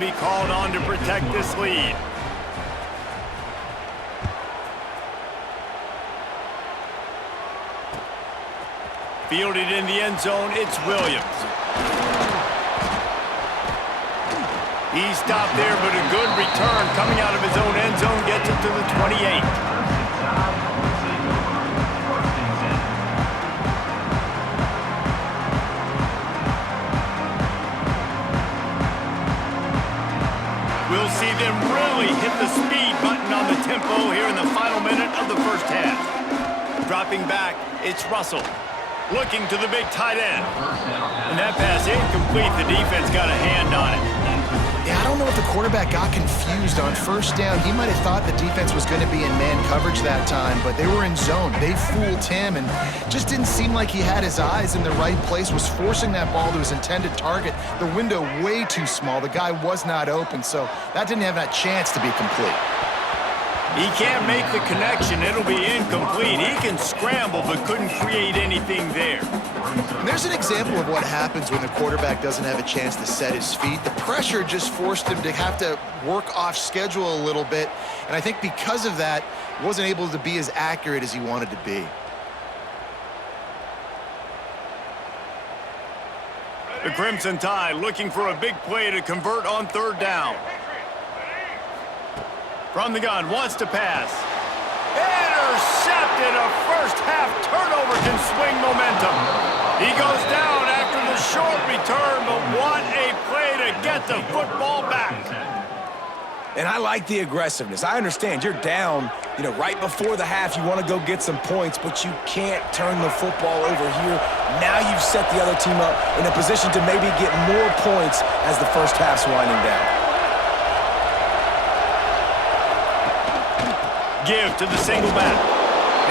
Be called on to protect this lead. Fielded in the end zone, it's Williams. He stopped there, but a good return coming out of his own end zone gets it to the 28. We'll see them really hit the speed button on the tempo here in the final minute of the first half. Dropping back, it's Russell. Looking to the big tight end. And that pass incomplete. The defense got a hand on it. Yeah, I don't know if the quarterback got confused on first down. He might have thought the defense was going to be in man coverage that time, but they were in zone. They fooled him and just didn't seem like he had his eyes in the right place, was forcing that ball to his intended target. The window way too small. The guy was not open, so that didn't have that chance to be complete. He can't make the connection. It'll be incomplete. He can scramble, but couldn't create anything there. And there's an example of what happens when the quarterback doesn't have a chance to set his feet. The pressure just forced him to have to work off schedule a little bit. And I think because of that, he wasn't able to be as accurate as he wanted to be. The Crimson Tide looking for a big play to convert on third down. From the gun, wants to pass. Intercepted. A first-half turnover can swing momentum. He goes down after the short return, but what a play to get the football back. And I like the aggressiveness. I understand you're down, right before the half. You want to go get some points, but you can't turn the football over here. Now you've set the other team up in a position to maybe get more points as the first half's winding down. Give to the single back.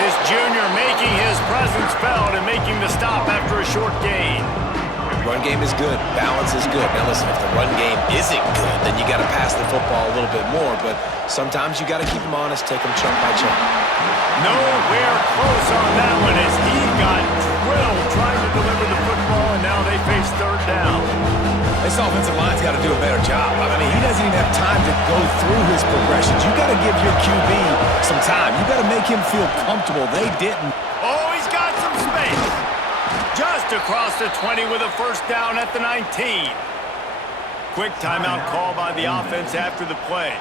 This junior making his presence felt and making the stop after a short gain. Run game is good. Balance is good. Now listen, if the run game isn't good, then you got to pass the football a little bit more. But sometimes you got to keep them honest, take them chunk by chunk. Nowhere close on that one as he got drilled trying to deliver the football, and now they face third down. This offensive line's got to do a better job. I mean, he doesn't even have time to go through his progressions. You got to give your QB some time. You got to make him feel comfortable. They didn't. Oh, he's got some space. Just across the 20 with a first down at the 19. Quick timeout call by the offense after the play.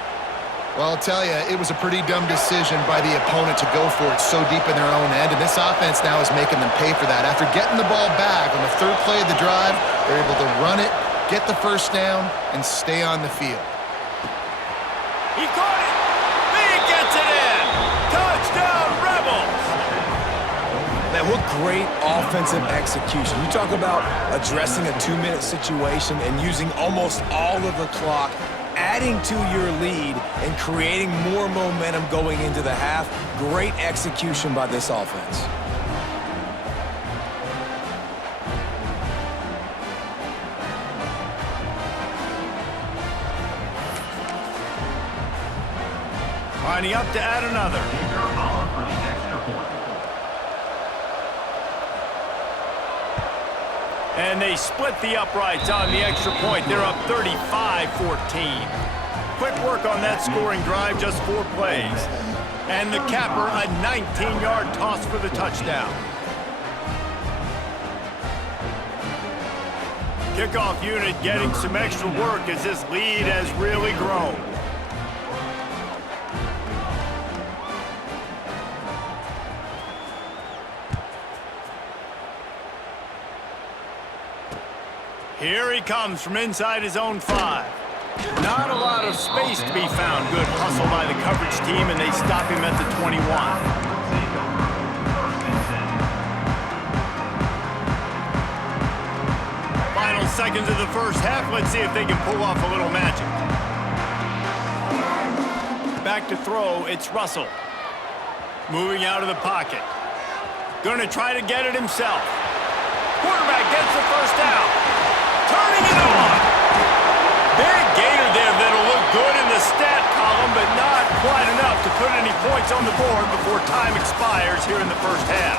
Well, I'll tell you, it was a pretty dumb decision by the opponent to go for it so deep in their own end, and this offense now is making them pay for that. After getting the ball back on the third play of the drive, they're able to run it, get the first down, and stay on the field. He caught it. He gets it in. Touchdown, Rebels. Man, what great offensive execution. You talk about addressing a 2-minute situation and using almost all of the clock, adding to your lead and creating more momentum going into the half. Great execution by this offense. Lining up to add another. And they split the uprights on the extra point. They're up 35-14. Quick work on that scoring drive, just 4 plays. And the capper, a 19-yard toss for the touchdown. Kickoff unit getting some extra work as this lead has really grown. Here he comes from inside his own 5. Not a lot of space to be found. Good hustle by the coverage team, and they stop him at the 21. Final seconds of the first half. Let's see if they can pull off a little magic. Back to throw, it's Russell. Moving out of the pocket. Going to try to get it himself. Quarterback gets the first down. Turning it on. Big gainer there that'll look good in the stat column, but not quite enough to put any points on the board before time expires here in the first half.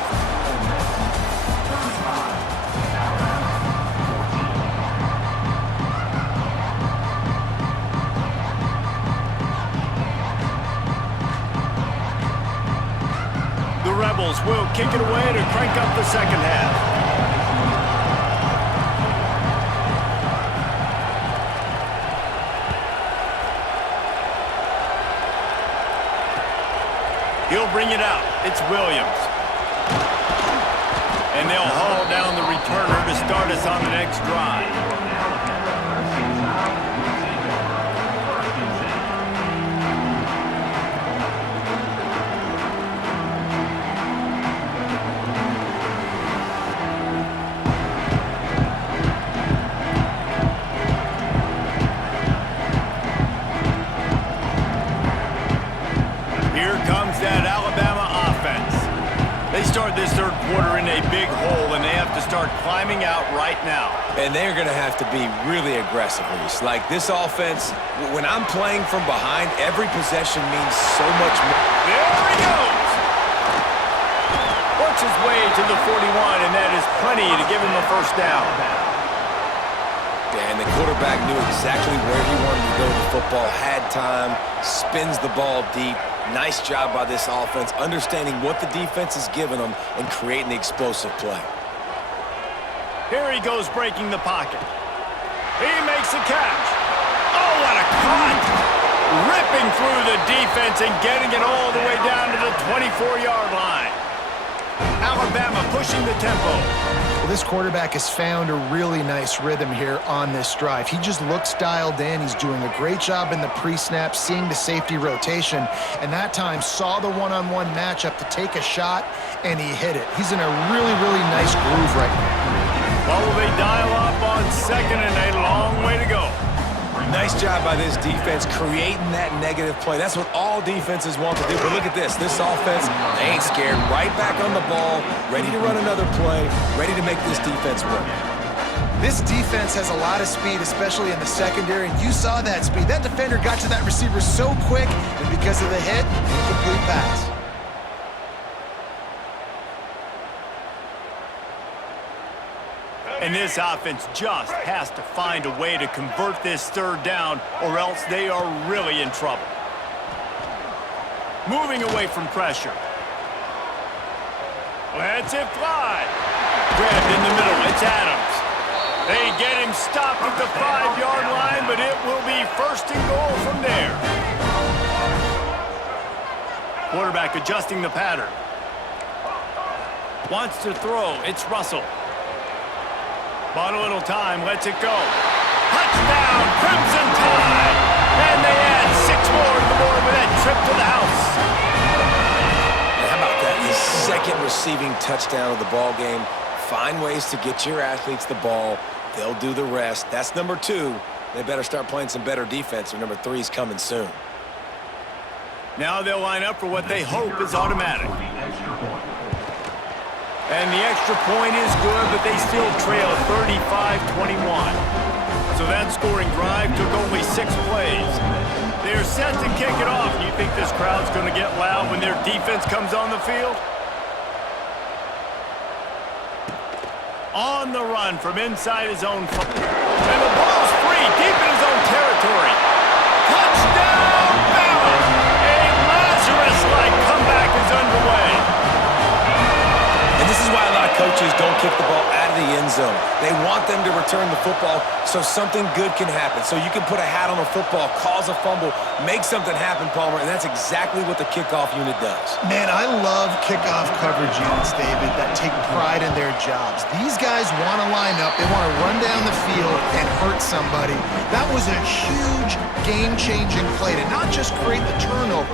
Rebels will kick it away to crank up the second half. He'll bring it out. It's Williams. And they'll haul down the returner to start us on the next drive. Start this third quarter in a big hole, and they have to start climbing out right now. And they're going to have to be really aggressive, Reese. Like this offense, when I'm playing from behind, every possession means so much more. There he goes! Works his way to the 41, and that is plenty to give him a first down. And the quarterback knew exactly where he wanted to go with the football, had time, spins the ball deep. Nice job by this offense, understanding what the defense is giving them and creating the explosive play. Here he goes breaking the pocket. He makes a catch. Oh, what a cut! Ripping through the defense and getting it all the way down to the 24-yard line. Alabama pushing the tempo. Well, this quarterback has found a really nice rhythm here on this drive. He just looks dialed in. He's doing a great job in the pre-snap, seeing the safety rotation, and that time saw the one-on-one matchup to take a shot, and he hit it. He's in a really, really nice groove right now. Well, will they dial up on second and a long way to go? Nice job by this defense creating that negative play. That's what all defenses want to do. But look at this. This offense, they ain't scared. Right back on the ball, ready to run another play, ready to make this defense work. This defense has a lot of speed, especially in the secondary, and you saw that speed. That defender got to that receiver so quick, and because of the hit, incomplete pass. And this offense just has to find a way to convert this third down, or else they are really in trouble. Moving away from pressure. Lets it fly. Grabbed in the middle. It's Adams. They get him stopped at the 5-yard line, but it will be first and goal from there. Quarterback adjusting the pattern. Wants to throw. It's Russell. Bought a little time, lets it go. Touchdown, Crimson Tide! And they add 6 more to the board with that trip to the house. And how about that? His second receiving touchdown of the ball game. Find ways to get your athletes the ball. They'll do the rest. That's number 2. They better start playing some better defense, or number 3 is coming soon. Now they'll line up for what they hope is automatic. And the extra point is good, but they still trail 35-21. So that scoring drive took only 6 plays. They're set to kick it off. You think this crowd's going to get loud when their defense comes on the field? On the run from inside his own. And the ball's free, deep in his own territory. Touchdown, Bama! A Lazarus-like comeback is underway. And this is why a lot of coaches don't kick the ball out of the end zone. They want them to return the football so something good can happen. So you can put a hat on a football, cause a fumble, make something happen, Palmer, and that's exactly what the kickoff unit does. Man, I love kickoff coverage units, David, that take pride in their jobs. These guys want to line up. They want to run down the field and hurt somebody. That was a huge game-changing play to not just create the turnover,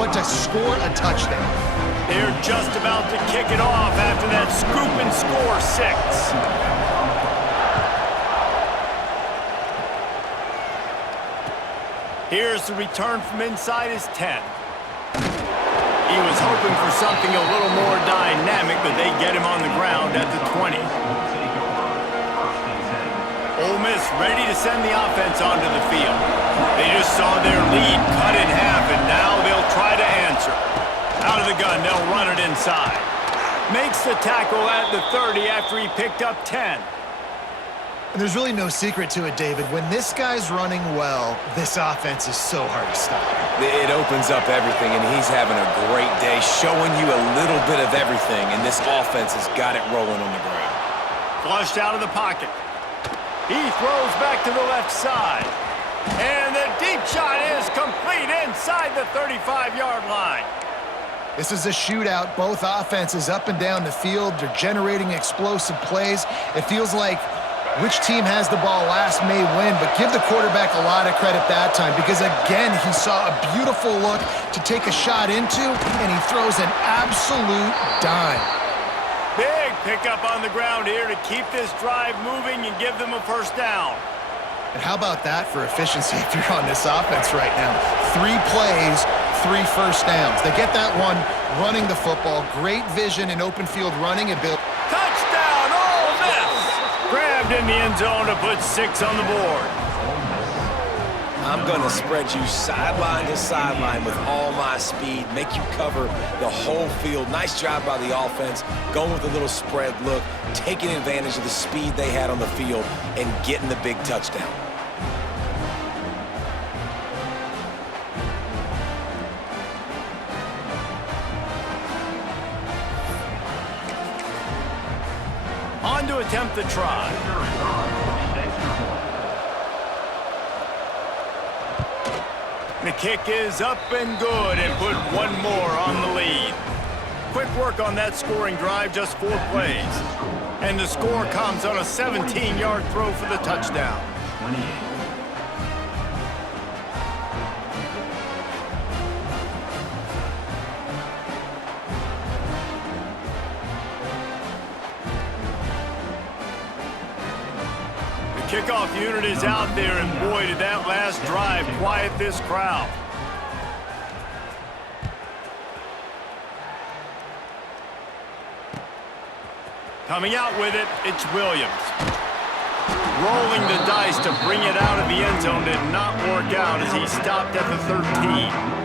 but to score a touchdown. They're just about to kick it off after that scoop and score 6. Here's the return from inside his 10. He was hoping for something a little more dynamic, but they get him on the ground at the 20. Ole Miss ready to send the offense onto the field. They just saw their lead cut in half, and now they'll try to answer. Out of the gun, they'll run it inside. Makes the tackle at the 30 after he picked up 10. And there's really no secret to it, David. When this guy's running well, this offense is so hard to stop. It opens up everything, and he's having a great day, showing you a little bit of everything, and this offense has got it rolling on the ground. Flushed out of the pocket. He throws back to the left side. And the deep shot is complete inside the 35-yard line. This is a shootout. Both offenses up and down the field. They're generating explosive plays. It feels like which team has the ball last may win, but give the quarterback a lot of credit that time because, again, he saw a beautiful look to take a shot into, and he throws an absolute dime. Big pickup on the ground here to keep this drive moving and give them a first down. And how about that for efficiency if you're on this offense right now? 3 plays, 3 first downs. They get that one running the football. Great vision and open field running ability. Touchdown, Ole Miss! Grabbed in the end zone to put 6 on the board. I'm going to spread you sideline to sideline with all my speed, make you cover the whole field. Nice job by the offense, going with a little spread look, taking advantage of the speed they had on the field, and getting the big touchdown. On to attempt the try. The kick is up and good and put 1 more on the lead. Quick work on that scoring drive, just 4 plays. And the score comes on a 17-yard throw for the touchdown. Kickoff unit is out there, and boy, did that last drive quiet this crowd. Coming out with it, it's Williams. Rolling the dice to bring it out of the end zone did not work out as he stopped at the 13.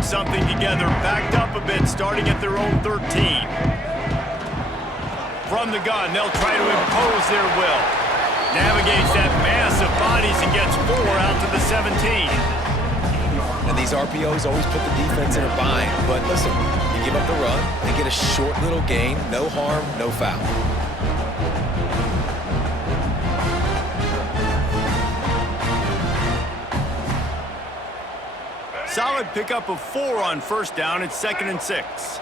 Something together, backed up a bit, starting at their own 13. From the gun, they'll try to impose their will. Navigates that mass of bodies and gets 4 out to the 17. And these RPOs always put the defense in a bind. But listen, you give up the run, they get a short little gain, no harm, no foul. Solid pickup of 4 on first down. It's 2nd and 6.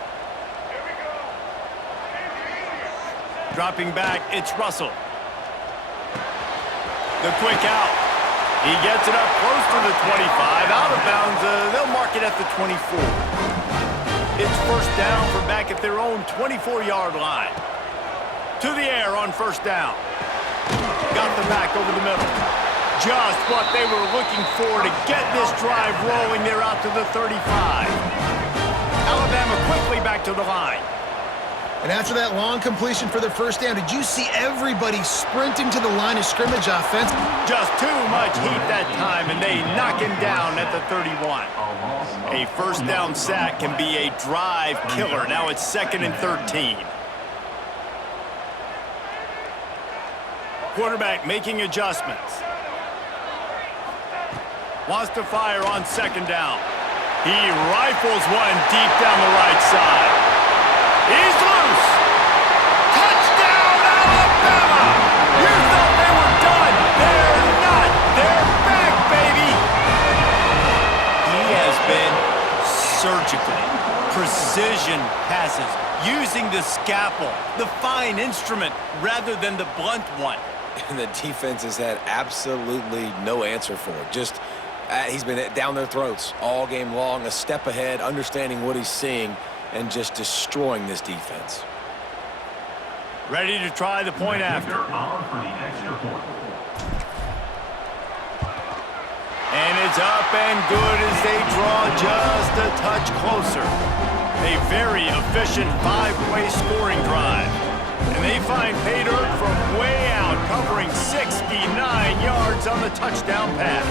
Dropping back, it's Russell. The quick out. He gets it up close to the 25. Out of bounds, they'll mark it at the 24. It's first down from back at their own 24-yard line. To the air on first down. Got the back over the middle. Just what they were looking for to get this drive rolling. They're out to the 35. Alabama quickly back to the line. And after that long completion for the first down, did you see everybody sprinting to the line of scrimmage offense? Just too much heat that time, and they knock him down at the 31. A first down sack can be a drive killer. Now it's 2nd and 13. Quarterback making adjustments. Wants to fire on 2nd down. He rifles one deep down the right side. He's loose. Touchdown, Alabama! You thought they were done. They're not. They're back, baby. He has been surgical. Precision passes. Using the scalpel, the fine instrument, rather than the blunt one. And the defense has had absolutely no answer for it. Just he's been down their throats all game long, a step ahead, understanding what he's seeing, and just destroying this defense. Ready to try the point after. And it's up and good as they draw just a touch closer. A very efficient 5-play scoring drive. And they find pay dirt from way out, covering 69 yards on the touchdown pass.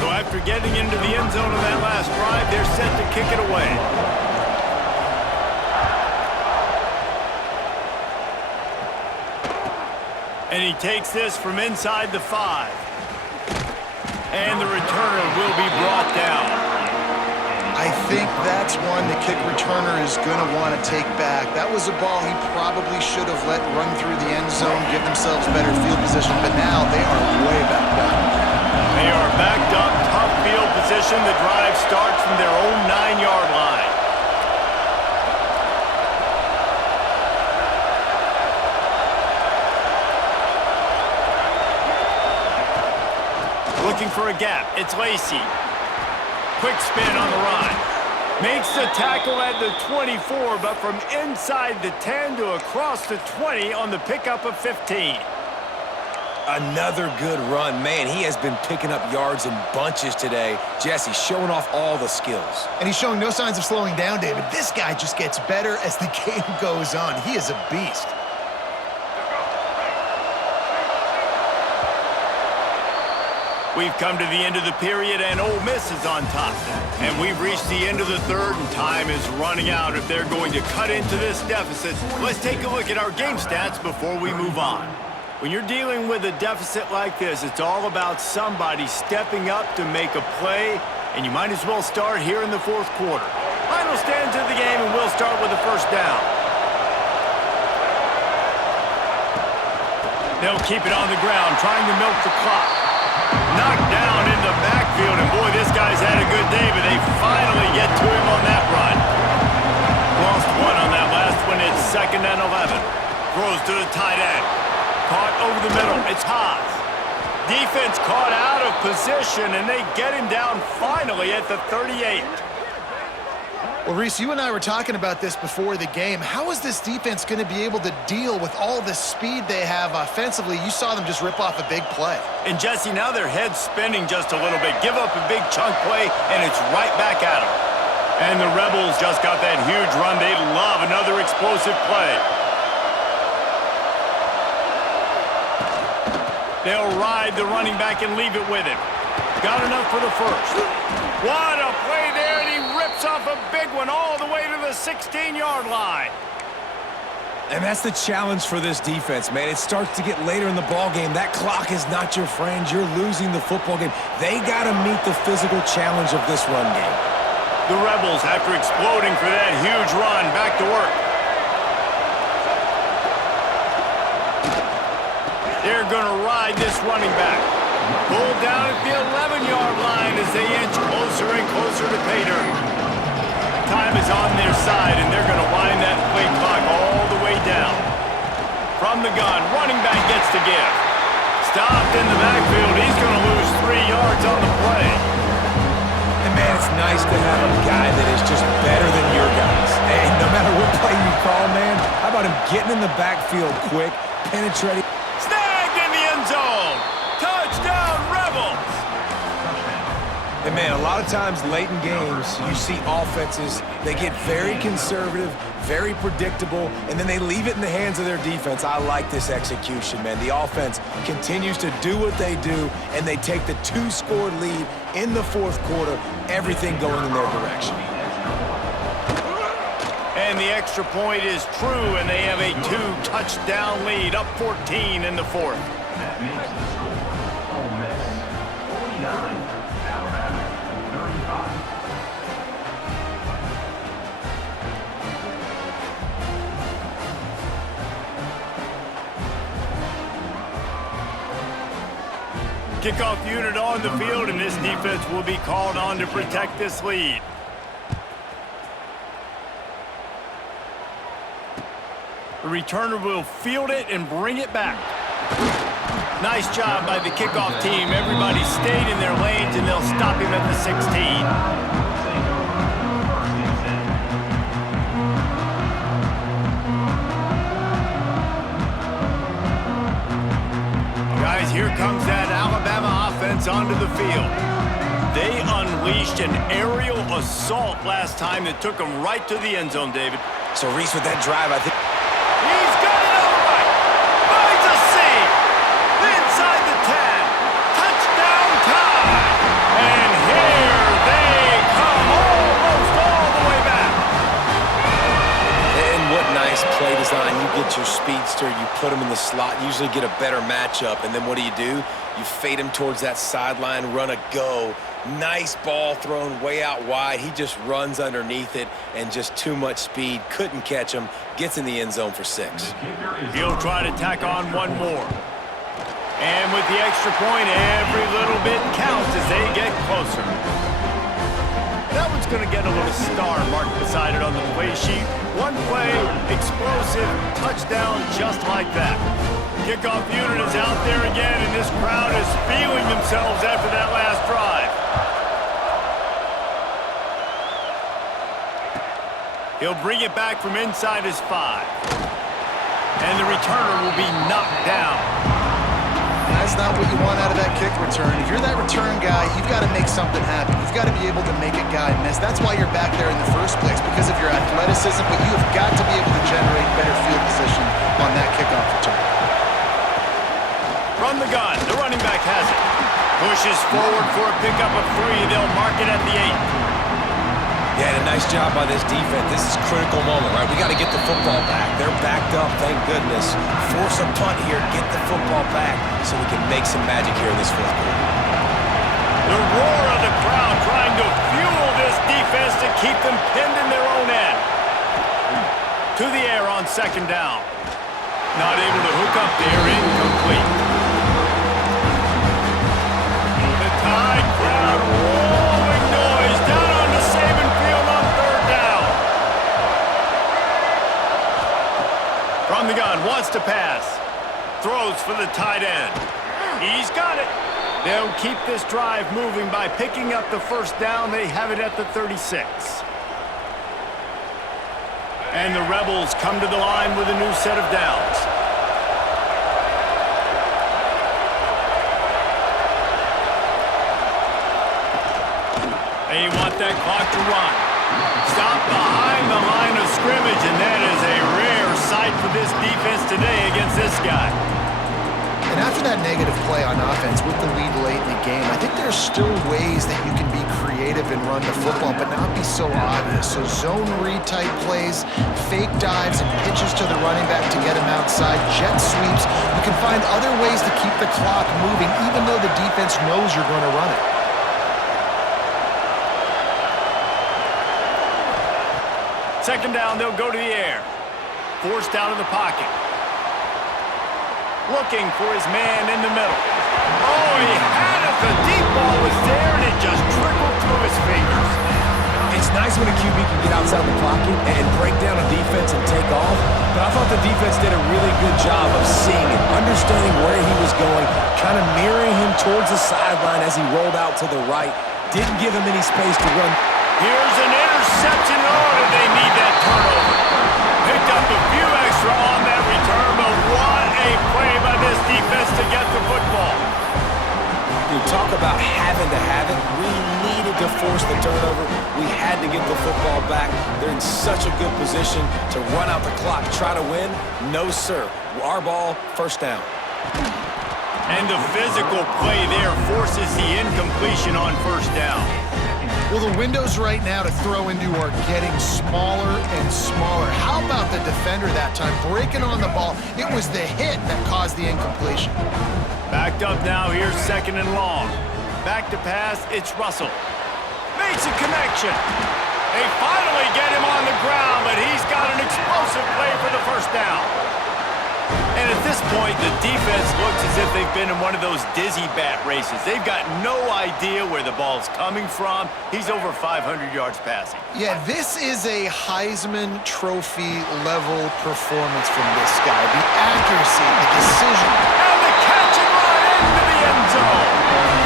So after getting into the end zone on that last drive, they're set to kick it away. And he takes this from inside the 5. And the returner will be brought down. I think that's one the kick returner is going to want to take back. That was a ball he probably should have let run through the end zone, give themselves better field position, but now they are way backed up. They are backed up, tough field position. The drive starts from their own 9-yard line. Looking for a gap. It's Lacy. Quick spin on the run. Makes the tackle at the 24, but from inside the 10 to across the 20 on the pickup of 15. Another good run. Man, he has been picking up yards in bunches today. Jesse showing off all the skills. And he's showing no signs of slowing down, David. This guy just gets better as the game goes on. He is a beast. We've come to the end of the period, and Ole Miss is on top. And we've reached the end of the third, and time is running out if they're going to cut into this deficit. Let's take a look at our game stats before we move on. When you're dealing with a deficit like this, it's all about somebody stepping up to make a play, and you might as well start here in the fourth quarter. Final stands of the game, and we'll start with the first down. They'll keep it on the ground, trying to milk the clock. Knocked down in the backfield, and boy, this guy's had a good day, but they finally get to him on that run. Lost one on that last one. It's 2nd and 11. Throws to the tight end. Caught over the middle. It's Haas. Defense caught out of position, and they get him down finally at the 38. Well, Reese, you and I were talking about this before the game. How is this defense going to be able to deal with all the speed they have offensively? You saw them just rip off a big play. And, Jesse, now their head's spinning just a little bit. Give up a big chunk play, and it's right back at them. And the Rebels just got that huge run. They love another explosive play. They'll ride the running back and leave it with him. Got enough for the first. What a play there, and he rips off a big one all the way to the 16-yard line. And that's the challenge for this defense, man. It starts to get later in the ball game. That clock is not your friend. You're losing the football game. They got to meet the physical challenge of this run game. The Rebels, after exploding for that huge run, back to work. They're going to ride this running back. Pulled down at the 11-yard line as they inch closer and closer to pay dirt. Time is on their side, and they're going to wind that play clock all the way down. From the gun, running back gets to give. Stopped in the backfield. He's going to lose 3 yards on the play. And, man, it's nice to have a guy that is just better than your guys. And no matter what play you call, man, how about him getting in the backfield quick, penetrating. Snagged in the end zone. Touchdown, Rebels. And, man, a lot of times late in games, you see offenses, they get very conservative, very predictable, and then they leave it in the hands of their defense. I like this execution, man. The offense continues to do what they do, and they take the 2-score lead in the fourth quarter, everything going in their direction. And the extra point is true, and they have a 2-touchdown lead, up 14 in the fourth. That makes the score Ole Miss 49, Alabama 35. Kickoff unit on the field, and this defense will be called on to protect this lead. The returner will field it and bring it back. Nice job by the kickoff team. Everybody stayed in their lanes, and they'll stop him at the 16. Guys, here comes that Alabama offense onto the field. They unleashed an aerial assault last time that took them right to the end zone, David. So Reese, with that drive, I think... He's got it all right. Finds a seam. Inside the 10. Touchdown time. And here they come almost all the way back. And what nice play design. You get your speedster, you put him in the slot, usually get a better matchup. And then what do? You fade him towards that sideline, run a go. Nice ball thrown way out wide. He just runs underneath it and just too much speed. Couldn't catch him. Gets in the end zone for 6. He'll try to tack on one more. And with the extra point, every little bit counts as they get closer. That one's going to get a little star marked beside it on the play sheet. One play, explosive, touchdown just like that. Kickoff unit is out there again, and this crowd is feeling themselves after that last drive. He'll bring it back from inside his 5. And the returner will be knocked down. That's not what you want out of that kick return. If you're that return guy, you've got to make something happen. You've got to be able to make a guy miss. That's why you're back there in the first place, because of your athleticism, but you have got to be able to generate better field position on that kickoff return. From the gun, the running back has it. Pushes forward for a pickup of 3. They'll mark it at the 8. Yeah, and a nice job by this defense. This is a critical moment, right? We got to get the football back. They're backed up, thank goodness. Force a punt here, get the football back so we can make some magic here in this fourth quarter. The roar of the crowd trying to fuel this defense to keep them pinned in their own end. To the air on 2nd down. Not able to hook up there, incomplete. The Tide crowd rolling noise down onto Saban Field on 3rd down. From the gun, wants to pass. Throws for the tight end. He's got it. They'll keep this drive moving by picking up the 1st down. They have it at the 36. And the Rebels come to the line with a new set of downs. They want that clock to run. Stop behind the line of scrimmage, and that is a rare sight for this defense today against this guy. And after that negative play on offense with the lead late in the game, I think there's still ways that you can be creative and run the football, but not be so obvious. So zone read type plays, fake dives and pitches to the running back to get him outside, jet sweeps. You can find other ways to keep the clock moving, even though the defense knows you're going to run it. Second down, they'll go to the air. Forced out of the pocket. Looking for his man in the middle. Oh, he had it. The deep ball was there, and it just trickled through his fingers. It's nice when a QB can get outside the pocket and break down a defense and take off, but I thought the defense did a really good job of seeing it, understanding where he was going, kind of mirroring him towards the sideline as he rolled out to the right. Didn't give him any space to run. Here's an interception. Oh, did they need that turnover? Picked up a few extra on that return, but what a play by this defense to get the football. You talk about having to have it. We needed to force the turnover. We had to get the football back. They're in such a good position to run out the clock, try to win. No, sir. Our ball, 1st down. And the physical play there forces the incompletion on 1st down. Well, the windows right now to throw into are getting smaller and smaller. How about the defender that time breaking on the ball? It was the hit that caused the incompletion. Backed up now, here's 2nd and long. Back to pass, it's Russell. Makes a connection. They finally get him on the ground, but he's got an explosive play for the 1st down. And at this point, the defense looks as if they've been in one of those dizzy bat races. They've got no idea where the ball's coming from. He's over 500 yards passing. Yeah, this is a Heisman Trophy level performance from this guy. The accuracy, the decision. And the catch and run into the end zone.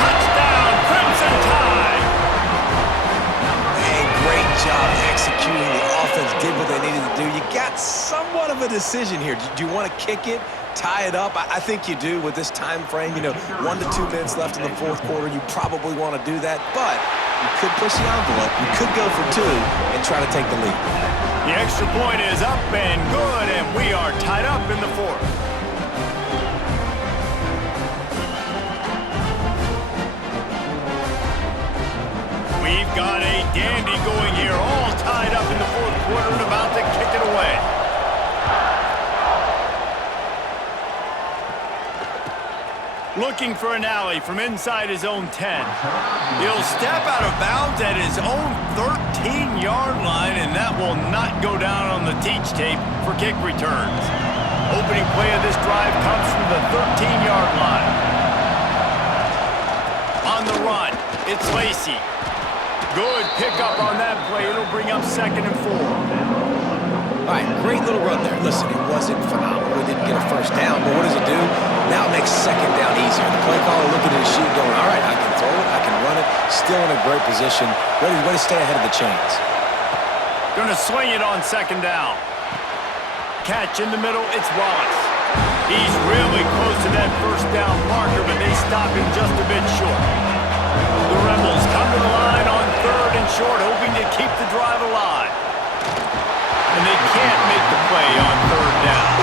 Touchdown, Crimson Tide. And great job executing the offense. offense did what they needed to do. You got somewhat of a decision here. Do you want to kick it, tie it up? I think you do with this time frame. 1 to 2 minutes left in the fourth quarter. You probably want to do that, but you could push the envelope. You could go for 2 and try to take the lead. The extra point is up and good, and we are tied up in the fourth. We've got a dandy going here, all tied up in the fourth quarter and about to kick it away. Looking for an alley from inside his own 10. He'll step out of bounds at his own 13-yard line, and that will not go down on the teach tape for kick returns. Opening play of this drive comes from the 13-yard line. On the run, it's Lacy. Good pickup on that play. It'll bring up 2nd and 4. All right, great little run there. Listen, it wasn't phenomenal. We didn't get a first down, but what does it do? Now it makes 2nd down easier. The play caller looking at his sheet going, all right, I can throw it, I can run it. Still in a great position. Ready to stay ahead of the chains. Going to swing it on 2nd down. Catch in the middle, it's Wallace. He's really close to that first down marker, but they stop him just a bit short. The Rebels come to the line on 3rd and short, hoping to keep the drive alive. And they can't make the play on 3rd down.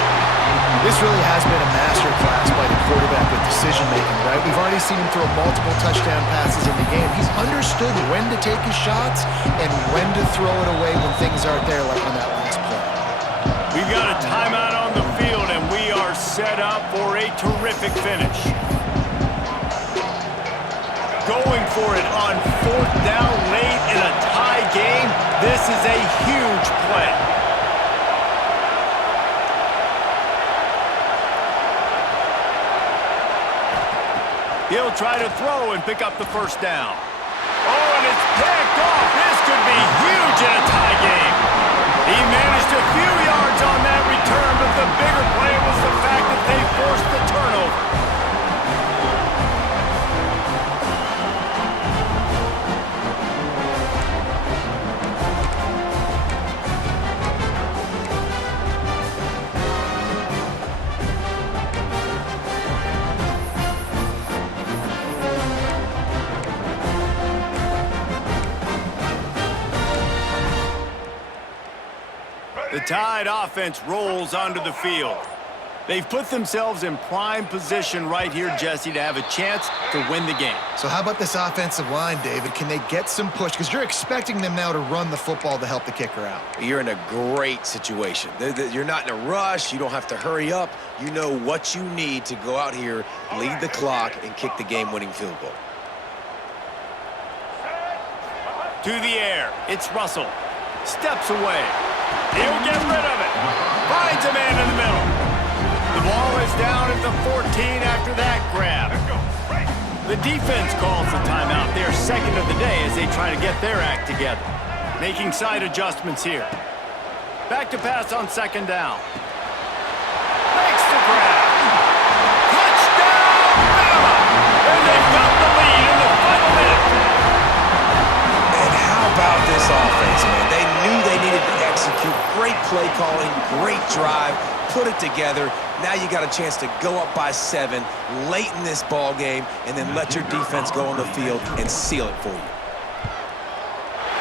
This really has been a masterclass by the quarterback with decision-making, right? We've already seen him throw multiple touchdown passes in the game. He's understood when to take his shots and when to throw it away when things aren't there, like on that last play. We've got a timeout on the field, and we are set up for a terrific finish. Going for it on 4th down late in a tie game. This is a huge play. He'll try to throw and pick up the first down. Oh, and it's picked off. This could be huge in a tie game. He managed a few yards on that return, but the bigger play was the fact that they forced the turnover. The Tide offense rolls onto the field. They've put themselves in prime position right here, Jesse, to have a chance to win the game. So how about this offensive line, David? Can they get some push? Because you're expecting them now to run the football to help the kicker out. You're in a great situation. You're not in a rush. You don't have to hurry up. You know what you need to go out here, lead the clock, and kick the game-winning field goal. To the air, it's Russell. Steps away. He'll get rid of it. Finds a man in the middle. The ball is down at the 14 after that grab. The defense calls the timeout, their 2nd of the day, as they try to get their act together. Making side adjustments here. Back to pass on 2nd down. Makes the grab. Touchdown, Bama! And they've got the lead in the final minute. And how about this offense, man? They knew they needed to execute. Great play calling, great drive, put it together. Now you got a chance to go up by 7 late in this ball game and then let your defense go on the field and seal it for you.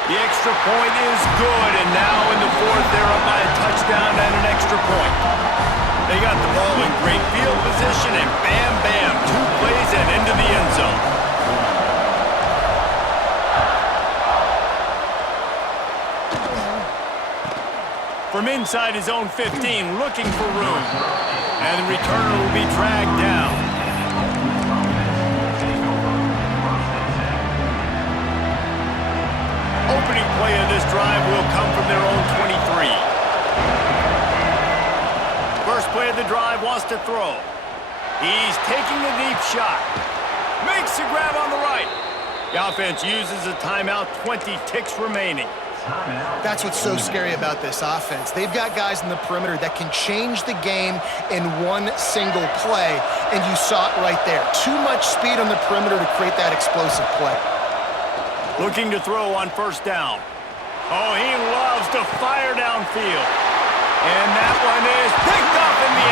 The extra point is good, and now in the fourth, they're up by a touchdown and an extra point. They got the ball in great field position, and bam, bam, 2 plays and into the end zone. From inside his own 15, looking for room. And the returner will be dragged down. Opening play of this drive will come from their own 23. First play of the drive wants to throw. He's taking the deep shot. Makes the grab on the right. The offense uses a timeout, 20 ticks remaining. That's what's so scary about this offense. They've got guys in the perimeter that can change the game in one single play, and you saw it right there. Too much speed on the perimeter to create that explosive play. Looking to throw on 1st down. Oh, he loves to fire downfield. And that one is picked up in the